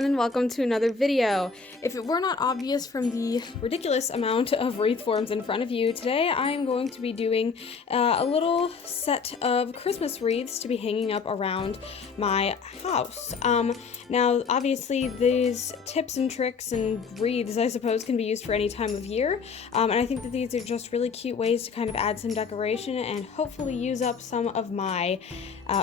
everyone, and welcome to another video. If it were not obvious from the ridiculous amount of wreath forms in front of you, today I am going to be doing a little set of Christmas wreaths to be hanging up around my house. Now, obviously, these tips and tricks and wreaths, I suppose, can be used for any time of year, and I think that these are just really cute ways to kind of add some decoration and hopefully use up some of my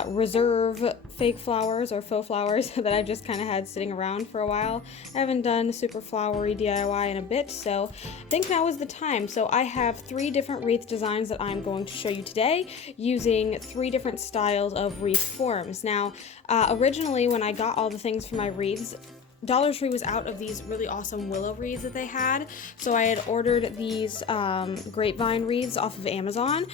reserve fake flowers or faux flowers that I've just kind of had sitting around for a while. I haven't done super flowery DIY in a bit, so I think now is the time. So I have 3 different wreath designs that I'm going to show you today using 3 different styles of wreath forms. Now, originally when I got all the things for my wreaths, Dollar Tree was out of these really awesome willow wreaths that they had, so I had ordered these grapevine wreaths off of Amazon.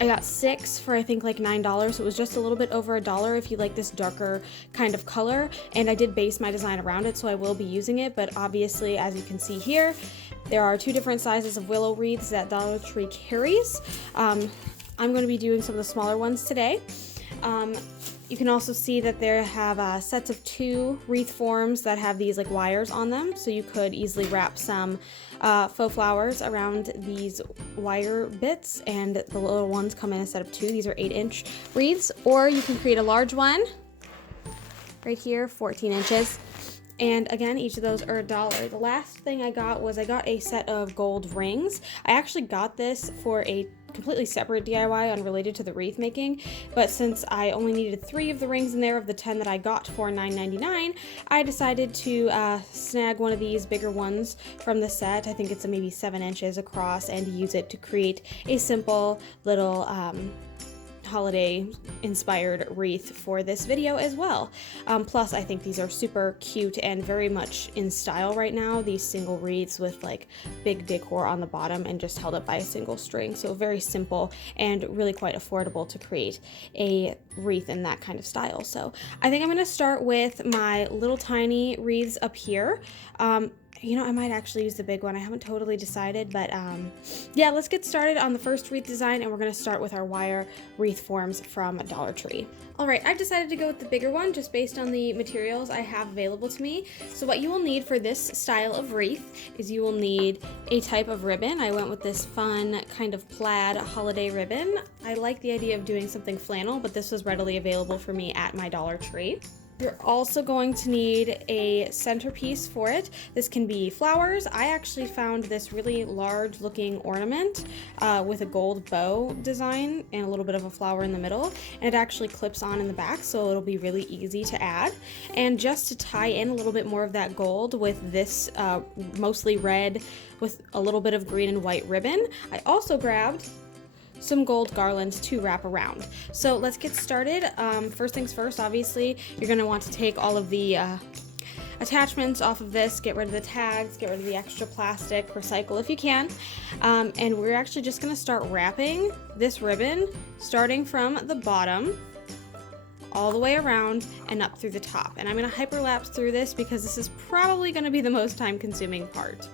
I got 6 for I think like $9, so it was just a little bit over $1 if you like this darker kind of color, and I did base my design around it, so I will be using it, but obviously, as you can see here, there are 2 different sizes of willow wreaths that Dollar Tree carries. I'm going to be doing some of the smaller ones today. You can also see that they have sets of 2 wreath forms that have these like wires on them, so you could easily wrap some faux flowers around these wire bits, and the little ones come in a set of 2. These are 8-inch wreaths, or you can create a large one right here, 14 inches. And again, each of those are $1. The last thing I got was a set of gold rings. I actually got this for a completely separate DIY unrelated to the wreath making, but since I only needed 3 of the rings in there of the 10 that I got for $9.99, I decided to snag one of these bigger ones from the set. I think it's maybe 7 inches across, and use it to create a simple little holiday inspired wreath for this video as well. Plus, I think these are super cute and very much in style right now, these single wreaths with like big decor on the bottom and just held up by a single string. So very simple and really quite affordable to create a wreath in that kind of style. So I think I'm going to start with my little tiny wreaths up here. You know, I might actually use the big one. I haven't totally decided, but yeah, let's get started on the first wreath design, and we're going to start with our wire wreath forms from Dollar Tree. All right, I've decided to go with the bigger one just based on the materials I have available to me. So what you will need for this style of wreath is you will need a type of ribbon. I went with this fun kind of plaid holiday ribbon. I like the idea of doing something flannel, but this was readily available for me at my Dollar Tree. You're also going to need a centerpiece for it. This can be flowers. I actually found this really large looking ornament with a gold bow design and a little bit of a flower in the middle, and it actually clips on in the back, so it'll be really easy to add. And just to tie in a little bit more of that gold with this mostly red with a little bit of green and white ribbon, I also grabbed some gold garlands to wrap around. So let's get started. First things first, obviously, you're going to want to take all of the attachments off of this, get rid of the tags, get rid of the extra plastic, recycle if you can. And we're actually just going to start wrapping this ribbon starting from the bottom all the way around and up through the top. And I'm going to hyperlapse through this because this is probably going to be the most time-consuming part.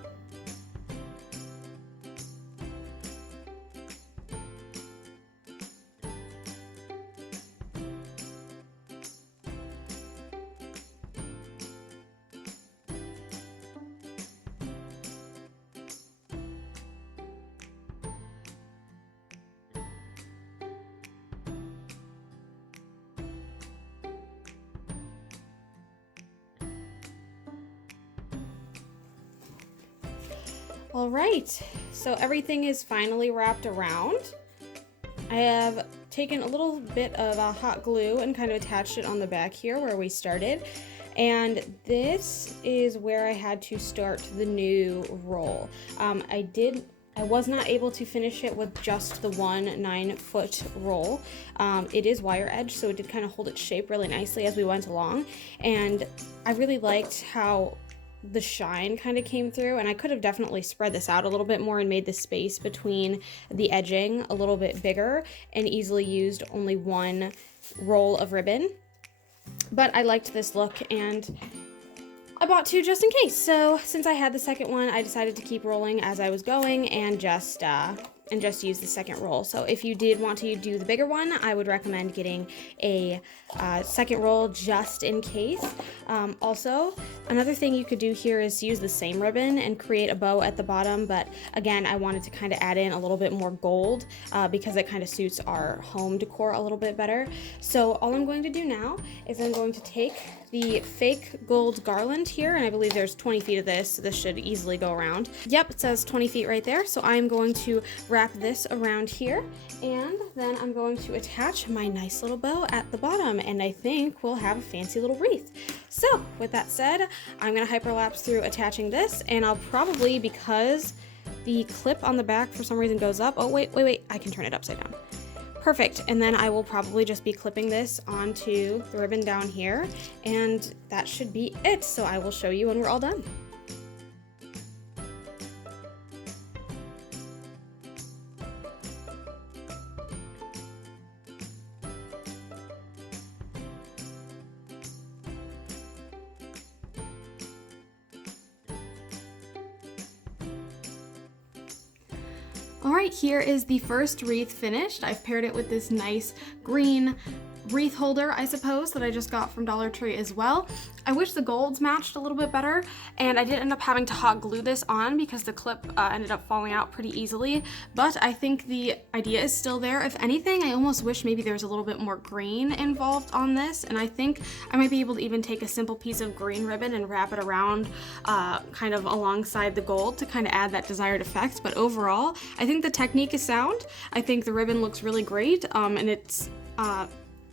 All right, so everything is finally wrapped around. I have taken a little bit of hot glue and kind of attached it on the back here where we started. And this is where I had to start the new roll. I was not able to finish it with just the one 9-foot roll. It is wire edge, so it did kind of hold its shape really nicely as we went along. And I really liked how the shine kind of came through, and I could have definitely spread this out a little bit more and made the space between the edging a little bit bigger and easily used only one roll of ribbon. But I liked this look, and I bought 2 just in case. So since I had the second one, I decided to keep rolling as I was going and just and just use the second roll. So if you did want to do the bigger one, I would recommend getting a second roll just in case. Also, another thing you could do here is use the same ribbon and create a bow at the bottom, but again, I wanted to kind of add in a little bit more gold because it kind of suits our home decor a little bit better. So all I'm going to do now is I'm going to take the fake gold garland here, and I believe there's 20 feet of this, so this should easily go around. Yep, it says 20 feet right there, so I'm going to wrap this around here, and then I'm going to attach my nice little bow at the bottom, and I think we'll have a fancy little wreath. So with that said, I'm going to hyperlapse through attaching this, and I'll probably, because the clip on the back for some reason goes up, oh wait, I can turn it upside down. Perfect, and then I will probably just be clipping this onto the ribbon down here, and that should be it. So I will show you when we're all done. Alright, here is the first wreath finished. I've paired it with this nice green wreath holder, I suppose, that I just got from Dollar Tree as well. I wish the golds matched a little bit better, and I did end up having to hot glue this on because the clip ended up falling out pretty easily, but I think the idea is still there. If anything, I almost wish maybe there's a little bit more green involved on this, and I think I might be able to even take a simple piece of green ribbon and wrap it around kind of alongside the gold to kind of add that desired effect. But overall, I think the technique is sound. I think the ribbon looks really great, and it's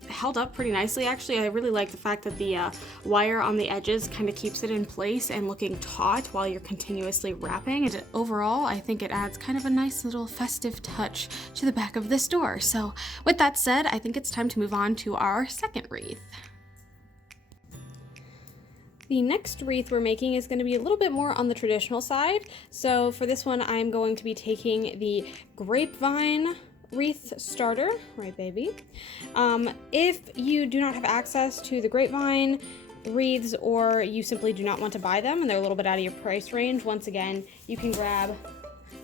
held up pretty nicely. Actually, I really like the fact that the wire on the edges kind of keeps it in place and looking taut while you're continuously wrapping. And overall, I think it adds kind of a nice little festive touch to the back of this door. So with that said, I think it's time to move on to our second wreath. The next wreath we're making is going to be a little bit more on the traditional side. So for this one, I'm going to be taking the grapevine wreath starter, right baby. If you do not have access to the grapevine wreaths, or you simply do not want to buy them and they're a little bit out of your price range, once again, you can grab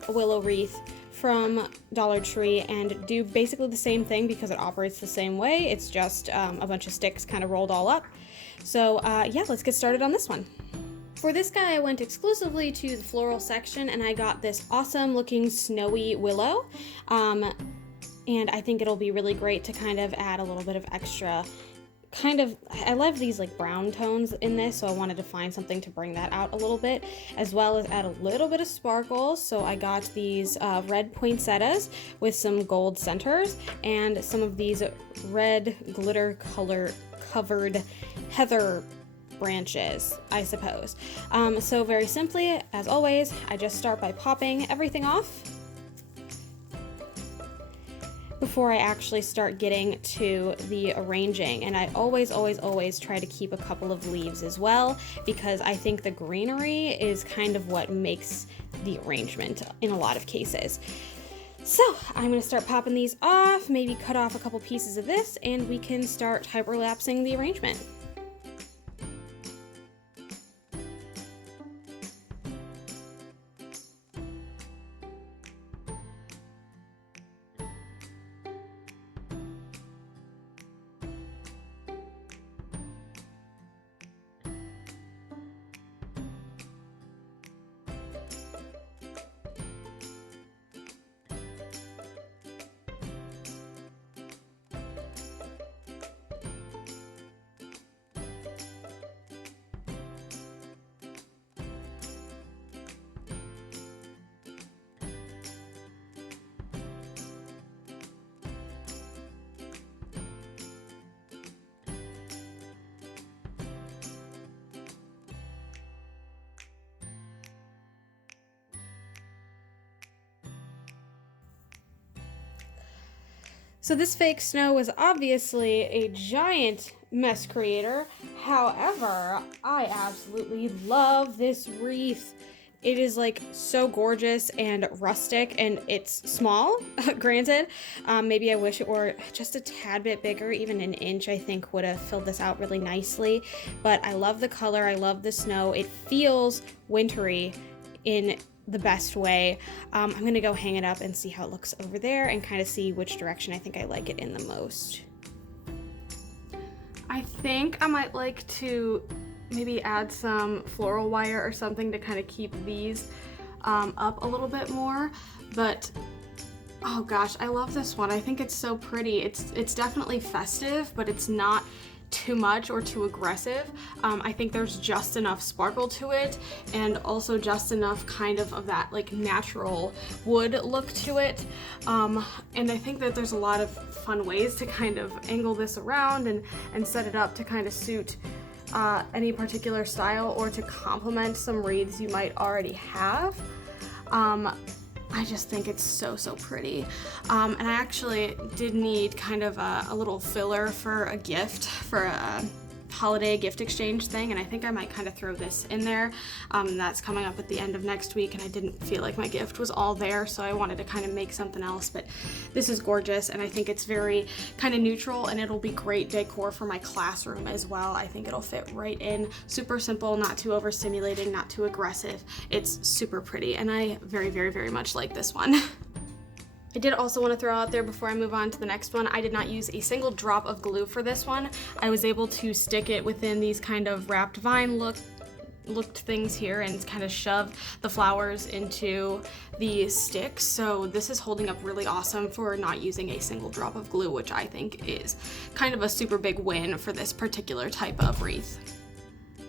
a willow wreath from Dollar Tree and do basically the same thing because it operates the same way. It's just a bunch of sticks kind of rolled all up. So yeah, let's get started on this one. For this guy, I went exclusively to the floral section and I got this awesome looking snowy willow. And I think it'll be really great to kind of add a little bit of extra I love these like brown tones in this, so I wanted to find something to bring that out a little bit, as well as add a little bit of sparkles. So I got these red poinsettias with some gold centers and some of these red glitter color covered heather branches, I suppose. So very simply, as always, I just start by popping everything off before I actually start getting to the arranging. And I always try to keep a couple of leaves as well, because I think the greenery is kind of what makes the arrangement in a lot of cases. So I'm going to start popping these off, maybe cut off a couple pieces of this, and we can start hyperlapsing the arrangement. So this fake snow was obviously a giant mess creator. However, I absolutely love this wreath. It is like so gorgeous and rustic, and it's small, granted. Maybe I wish it were just a tad bit bigger. Even an inch I think would have filled this out really nicely. But I love the color, I love the snow. It feels wintry in the best way. I'm gonna go hang it up and see how it looks over there and kind of see which direction I think I like it in the most. I think I might like to maybe add some floral wire or something to kind of keep these up a little bit more, but oh gosh, I love this one. I think it's so pretty. It's definitely festive, but it's not too much or too aggressive. I think there's just enough sparkle to it, and also just enough kind of that like natural wood look to it. And I think that there's a lot of fun ways to kind of angle this around and set it up to kind of suit any particular style or to complement some wreaths you might already have. I just think it's so pretty. And I actually did need kind of a little filler for a gift, for a holiday gift exchange thing, and I think I might kind of throw this in there. That's coming up at the end of next week, and I didn't feel like my gift was all there, so I wanted to kind of make something else. But this is gorgeous, and I think it's very kind of neutral, and it'll be great decor for my classroom as well. I think it'll fit right in. Super simple, not too overstimulating, not too aggressive. It's super pretty, and I very much like this one. I did also want to throw out there before I move on to the next one, I did not use a single drop of glue for this one. I was able to stick it within these kind of wrapped vine looked things here and kind of shove the flowers into the sticks. So this is holding up really awesome for not using a single drop of glue, which I think is kind of a super big win for this particular type of wreath.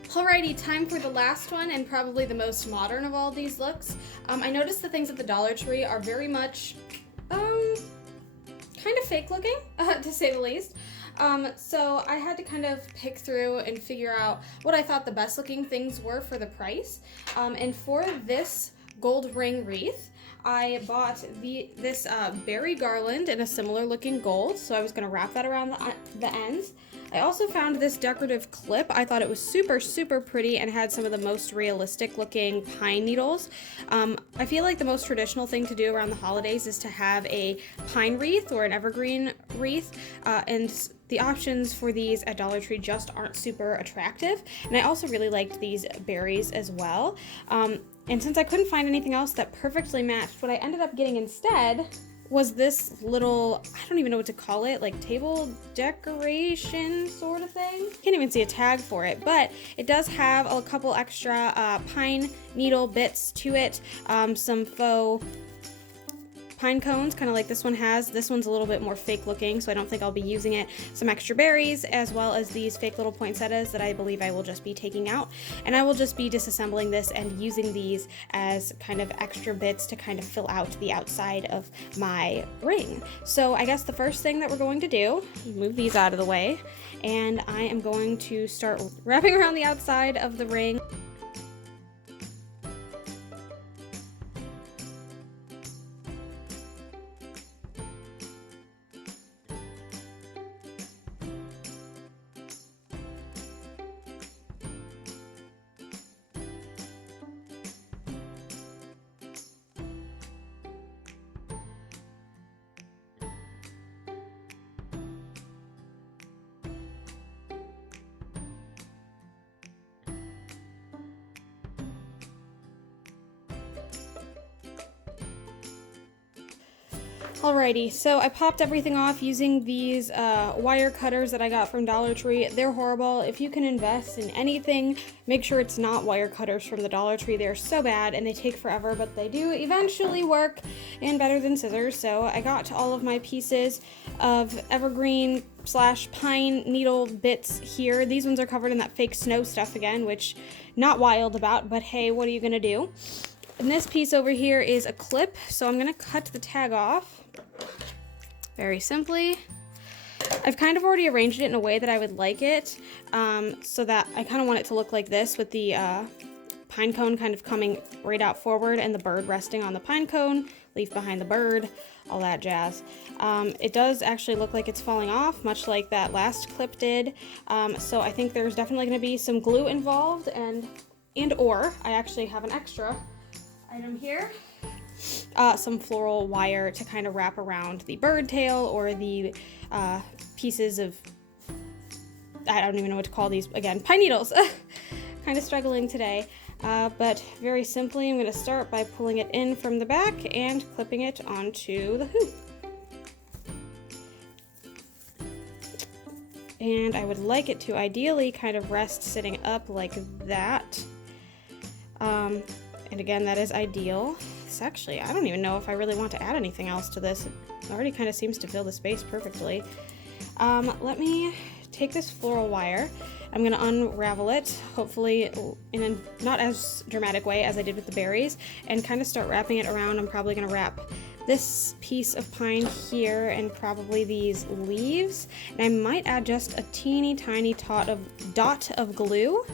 Alrighty, time for the last one and probably the most modern of all these looks. I noticed the things at the Dollar Tree are very much kind of fake looking, to say the least. So I had to kind of pick through and figure out what I thought the best looking things were for the price. And for this gold ring wreath, I bought this berry garland in a similar looking gold, so I was going to wrap that around the ends. I also found this decorative clip. I thought it was super pretty and had some of the most realistic looking pine needles. I feel like the most traditional thing to do around the holidays is to have a pine wreath or an evergreen wreath, and the options for these at Dollar Tree just aren't super attractive. And I also really liked these berries as well. And since I couldn't find anything else that perfectly matched, what I ended up getting instead was this little, I don't even know what to call it, like table decoration sort of thing. Can't even see a tag for it, but it does have a couple extra pine needle bits to it, some faux pine cones, kind of like this one has. This one's a little bit more fake looking, so I don't think I'll be using it. Some extra berries, as well as these fake little poinsettias that I believe I will just be taking out. And I will just be disassembling this and using these as kind of extra bits to kind of fill out the outside of my ring. So I guess the first thing that we're going to do, move these out of the way, and I am going to start wrapping around the outside of the ring. Alrighty, so I popped everything off using these wire cutters that I got from Dollar Tree. They're horrible. If you can invest in anything, make sure it's not wire cutters from the Dollar Tree. They're so bad and they take forever, but they do eventually work and better than scissors. So I got all of my pieces of evergreen / pine needle bits here. These ones are covered in that fake snow stuff again, which not wild about, but hey, what are you gonna do? And this piece over here is a clip, so I'm gonna cut the tag off very simply. I've kind of already arranged it in a way that I would like it, so that I kind of want it to look like this, with the pine cone kind of coming right out forward and the bird resting on the pine cone, leaf behind the bird, all that jazz. It does actually look like it's falling off, much like that last clip did, so I think there's definitely going to be some glue involved, and or I actually have an extra item here. Some floral wire to kind of wrap around the bird tail or the pieces of, I don't even know what to call these, again, pine needles. Kind of struggling today. But very simply, I'm going to start by pulling it in from the back and clipping it onto the hoop. And I would like it to ideally kind of rest sitting up like that. And again, that is ideal. This actually, I don't even know if I really want to add anything else to this. It already kind of seems to fill the space perfectly. Let me take this floral wire. I'm going to unravel it, hopefully in a not as dramatic way as I did with the berries, and kind of start wrapping it around. I'm probably going to wrap this piece of pine here and probably these leaves. And I might add just a teeny tiny dot of glue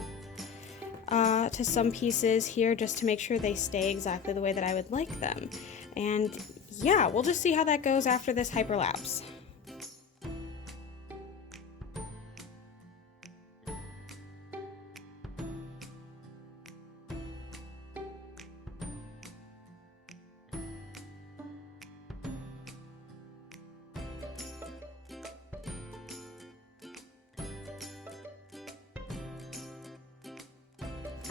to some pieces here just to make sure they stay exactly the way that I would like them. And yeah, we'll just see how that goes after this hyperlapse.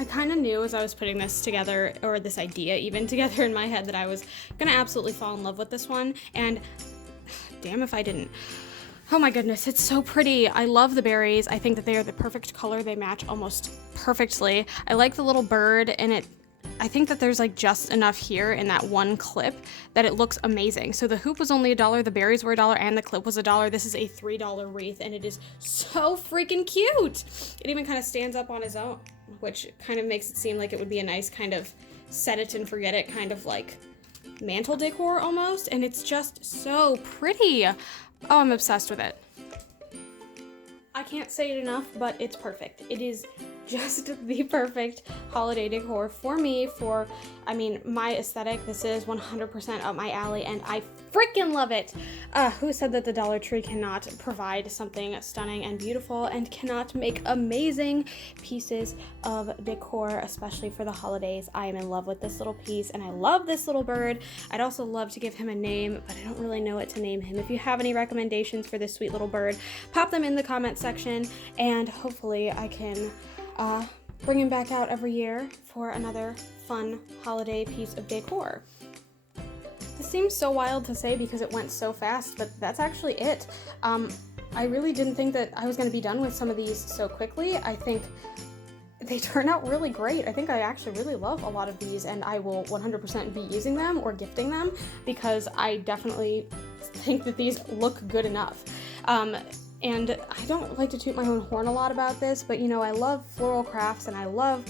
I kind of knew as I was putting this together, or this idea even together in my head, that I was gonna absolutely fall in love with this one, and damn if I didn't. Oh my goodness, it's so pretty. I love the berries. I think that they are the perfect color. They match almost perfectly. I like the little bird, and I think that there's like just enough here in that one clip that it looks amazing. So the hoop was only $1, the berries were $1, and the clip was $1. This is a $3 wreath, and it is so freaking cute. It even kind of stands up on its own, which kind of makes it seem like it would be a nice kind of set it and forget it kind of like mantle decor almost, and it's just so pretty. Oh, I'm obsessed with it. I can't say it enough, but it's perfect. It is just the perfect holiday decor for me, for, I mean, my aesthetic. This is 100% up my alley, and I freaking love it. Who said that the Dollar Tree cannot provide something stunning and beautiful and cannot make amazing pieces of decor, especially for the holidays? I am in love with this little piece, and I love this little bird. I'd also love to give him a name, but I don't really know what to name him. If you have any recommendations for this sweet little bird, pop them in the comment section, and hopefully I can bring him back out every year for another fun holiday piece of decor. This seems so wild to say because it went so fast, but that's actually it. I really didn't think that I was going to be done with some of these so quickly. I think they turned out really great. I think I actually really love a lot of these, and I will 100% be using them or gifting them because I definitely think that these look good enough. And I don't like to toot my own horn a lot about this, but, you know, I love floral crafts, and I love,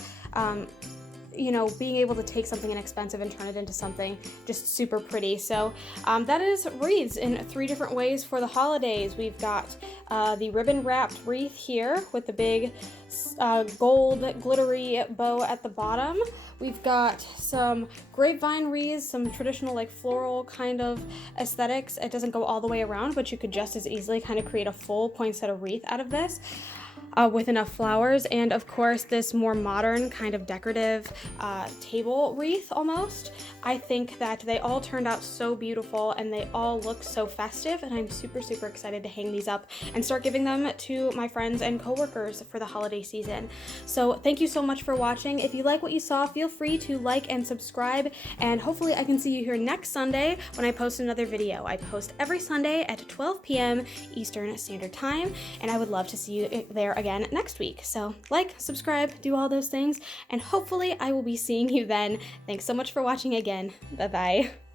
you know, being able to take something inexpensive and turn it into something just super pretty. So that is wreaths in 3 different ways for the holidays. We've got the ribbon wrapped wreath here with the big gold glittery bow at the bottom. We've got some grapevine wreaths, some traditional like floral kind of aesthetics. It doesn't go all the way around, but you could just as easily kind of create a full poinsettia wreath out of this. With enough flowers, and of course this more modern kind of decorative table wreath almost. I think that they all turned out so beautiful, and they all look so festive, and I'm super excited to hang these up and start giving them to my friends and coworkers for the holiday season. So thank you so much for watching. If you like what you saw, feel free to like and subscribe, and hopefully I can see you here next Sunday when I post another video. I post every Sunday at 12 p.m. Eastern Standard Time, and I would love to see you there again next week. So like, subscribe, do all those things, and hopefully I will be seeing you then. Thanks so much for watching again. Bye-bye.